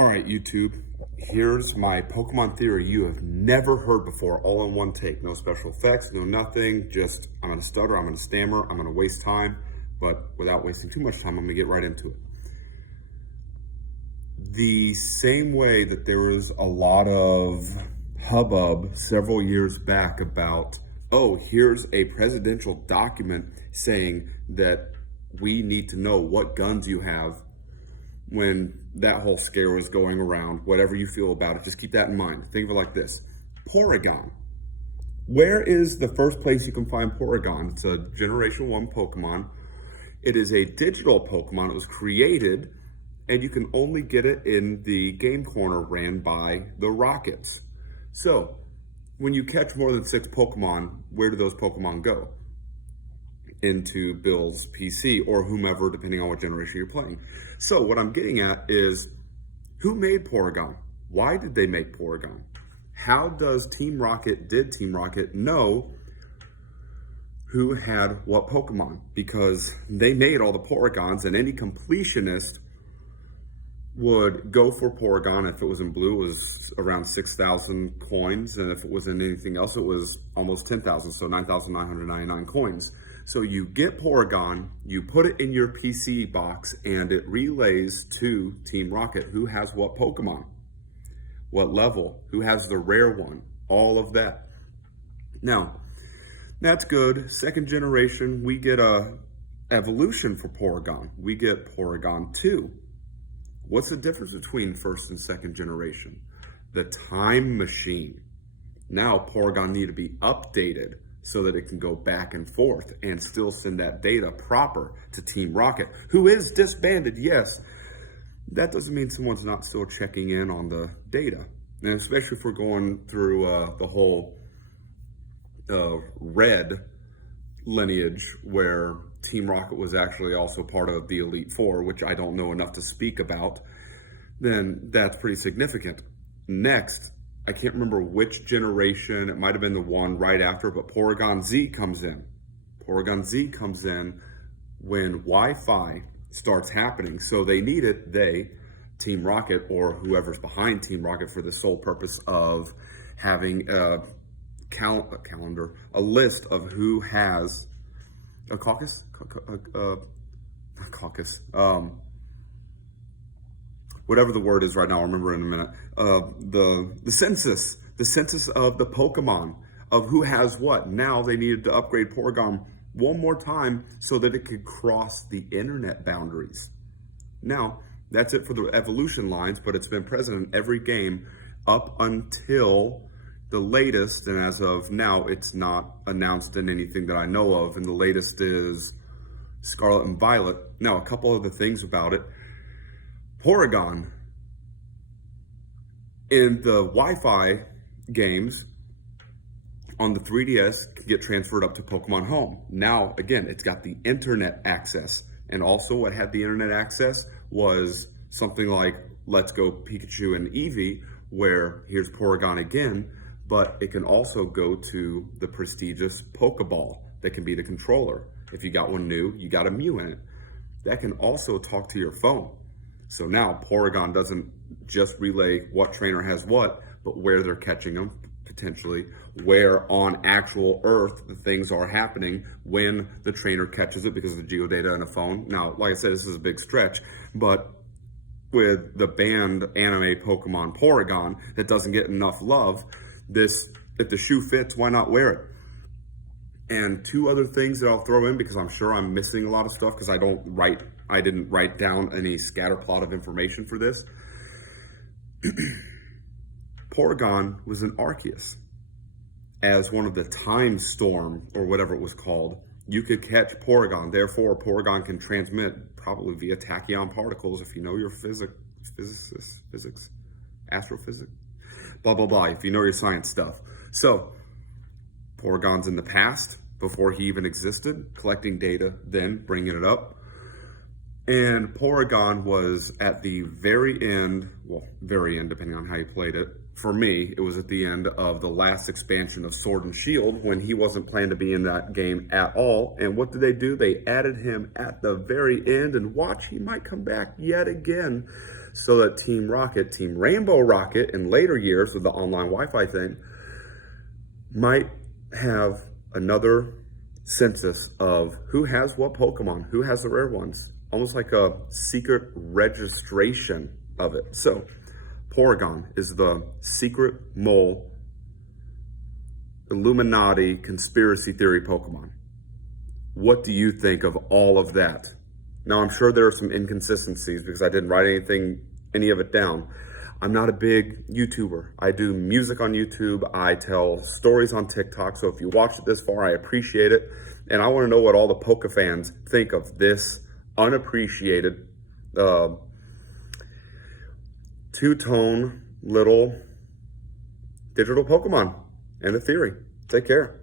All right, YouTube, here's my Pokemon theory you have never heard before, all in one take. No special effects, no nothing, just I'm going to stutter, I'm going to stammer, I'm going to waste time, but without wasting too much time, I'm going to get right into it. The same way that there was a lot of hubbub several years back about, oh, here's a presidential document saying that we need to know what guns you have. When that whole scare was going around, whatever you feel about it, just keep that in mind. Think of it like this. Porygon. Where is the first place you can find Porygon? It's a Generation 1 Pokemon. It is a digital Pokemon. It was created, and you can only get it in the game corner ran by the Rockets. So, when you catch more than 6 Pokemon, where do those Pokemon go? Into Bill's PC or whomever, depending on what generation you're playing. So what I'm getting at is, who made Porygon? Why did they make Porygon? How does did Team Rocket know who had what Pokemon? Because they made all the Porygons, and any completionist would go for Porygon. If it was in blue, it was around 6,000 coins, and if it was in anything else, it was almost 10,000, so 9,999 coins. So you get Porygon, you put it in your PC box, and it relays to Team Rocket who has what Pokemon, what level, who has the rare one, all of that. Now, that's good. Second generation, we get a evolution for Porygon. We get Porygon 2. What's the difference between first and second generation? The time machine. Now Porygon need to be updated so that it can go back and forth and still send that data proper to Team Rocket, who is disbanded, yes. That doesn't mean someone's not still checking in on the data. And especially if we're going through the whole red lineage where Team Rocket was actually also part of the Elite Four, which I don't know enough to speak about, then that's pretty significant. Next, I can't remember which generation, it might have been the one right after, but Porygon Z comes in. Porygon Z comes in when Wi-Fi starts happening. So they need it, Team Rocket, or whoever's behind Team Rocket, for the sole purpose of having a calendar, a list of who has a caucus, whatever the word is right now, I'll remember in a minute. The census of the Pokemon, of who has what. Now they needed to upgrade Porygon one more time so that it could cross the internet boundaries. Now, that's it for the evolution lines, but it's been present in every game up until the latest, and as of now, it's not announced in anything that I know of, and the latest is Scarlet and Violet. Now, a couple of the things about it. Porygon, in the Wi-Fi games on the 3DS, can get transferred up to Pokemon Home. Now, again, it's got the internet access. And also what had the internet access was something like Let's Go Pikachu and Eevee, where here's Porygon again, but it can also go to the prestigious Pokeball that can be the controller. If you got one new, you got a Mew in it. That can also talk to your phone. So now Porygon doesn't just relay what trainer has what, but where they're catching them, potentially, where on actual Earth the things are happening when the trainer catches it because of the geodata in a phone. Now, like I said, this is a big stretch, but with the banned anime Pokemon Porygon that doesn't get enough love, if the shoe fits, why not wear it? And two other things that I'll throw in, because I'm sure I'm missing a lot of stuff because I didn't write down any scatter plot of information for this. Porygon was an Arceus. As one of the Time Storm, or whatever it was called, you could catch Porygon. Therefore, Porygon can transmit probably via tachyon particles, if you know your physics, astrophysics, blah, blah, blah, if you know your science stuff. So, Porygon's in the past, before he even existed, collecting data, then bringing it up. And Porygon was at the very end, depending on how you played it. For me, it was at the end of the last expansion of Sword and Shield, when he wasn't planned to be in that game at all. And what did they do? They added him at the very end, and watch, he might come back yet again. so that Team Rocket, Team Rainbow Rocket, in later years with the online Wi-Fi thing, might have another census of who has what Pokemon, who has the rare ones, almost like a secret registration of it. So Porygon is the secret mole Illuminati conspiracy theory Pokemon. What do you think of all of that? Now, I'm sure there are some inconsistencies because I didn't write any of it down. I'm not a big YouTuber. I do music on YouTube. I tell stories on TikTok. So if you watched it this far, I appreciate it. And I want to know what all the Poke fans think of this unappreciated two-tone little digital Pokemon and the theory. Take care.